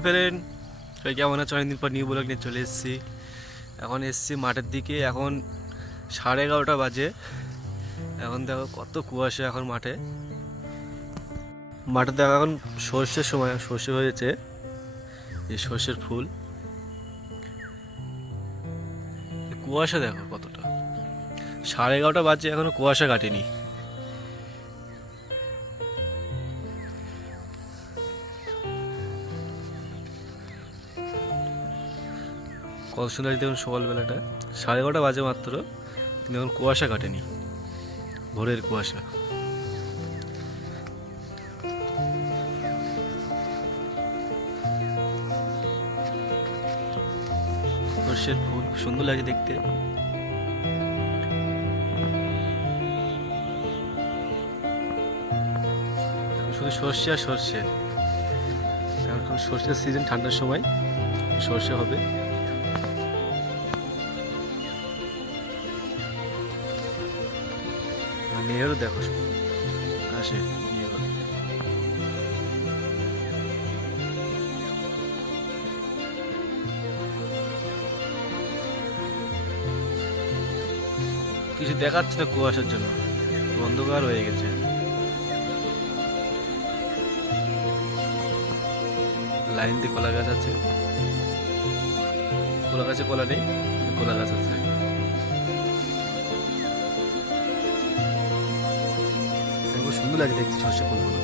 ফেলেন সবাই কেমন আছে? অনেকদিন পর নিউ ব্লগ নিয়ে চলে এসেছি। এখন এসেছি মাঠের দিকে, এখন সাড়ে এগারোটা বাজে। এখন দেখো কত কুয়াশা এখন মাঠে। মাঠে দেখো এখন সর্ষের সময়, সর্ষে হয়েছে, এই সর্ষের ফুল। কুয়াশা দেখো কতটা। সাড়ে এগারোটা বাজে, এখনও কুয়াশা কাটেনি। কত সুন্দর দেখুন সকালবেলাটা। সাড়ে এগারোটা বাজে মাত্র। কিন্তু এখন কুয়াশা কাটেনি। ভোরের কুয়াশা। সর্ষের ফুল সুন্দর লাগে দেখতে। শুধু সর্ষে আর সর্ষে। এখন সর্ষের সিজন ঠান্ডার সময়। সর্ষে হবে। মেয়েরও দেখো আসে কিছু দেখাচ্ছে না কুয়াশার জন্য। অন্ধকার হয়ে গেছে। লাইন দিয়ে কলা গাছ আছে। কলা গাছে কলা নেই কলা গাছ আছে। খুব সুন্দর লাগে দেখতে সর্ষে ফুলগুলো।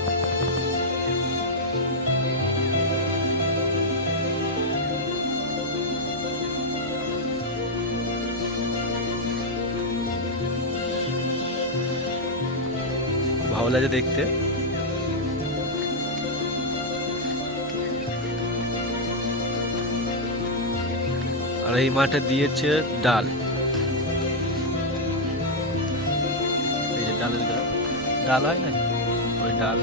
ভালো লাগে দেখতে। আর এই মাঠে দিয়েছে ডাল। ডাল হয় না ওই ডাল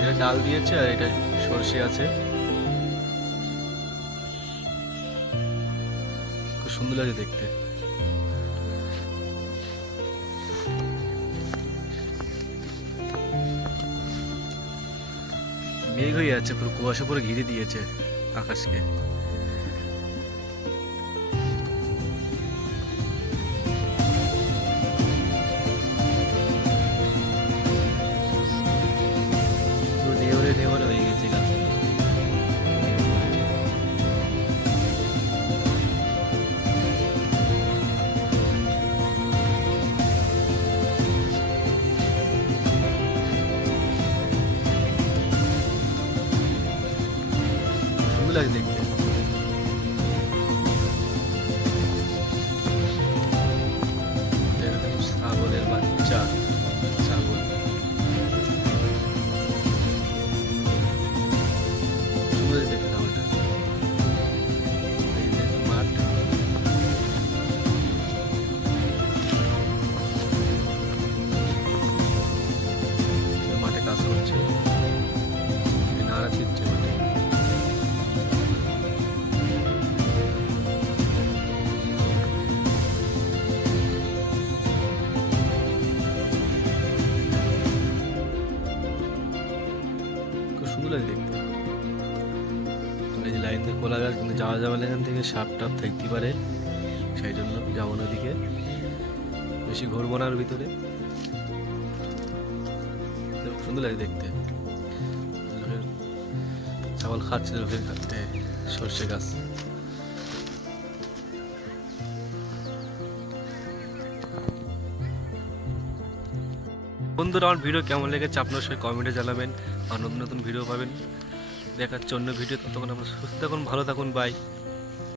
এটা ডাল দিয়েছে আর এটা সর্ষে আছে। খুব সুন্দর লাগে দেখতে। মেঘ হয়ে যাচ্ছে পুরো কুয়াশা পুরো ঘিরে দিয়েছে আকাশকে। লাগে দেখতে ছাগলের বাচ্চা মাঠে কাজ করছে। সুন্দর দেখতে এই যে লাইন দিয়ে কোলা গাছ কিন্তু যাওয়া যাবে না এখান থেকে সাপ টাপ থাকতে পারে। সেই জন্য যাব না ওদিকে। বেশি ঘুরবো না ভিতরে। সুন্দর লাগে দেখতে। ছাগল খাচ্ছে। সর্ষে গাছ। বন্ধুরা, আমার ভিডিও কেমন লেগেছে আপনার সবাই কমেন্টে জানাবেন। আর নতুন নতুন ভিডিও পাবেন। দেখার জন্য ভিডিও ততক্ষণ আপনার সুস্থ থাকুন, ভালো থাকুন বাই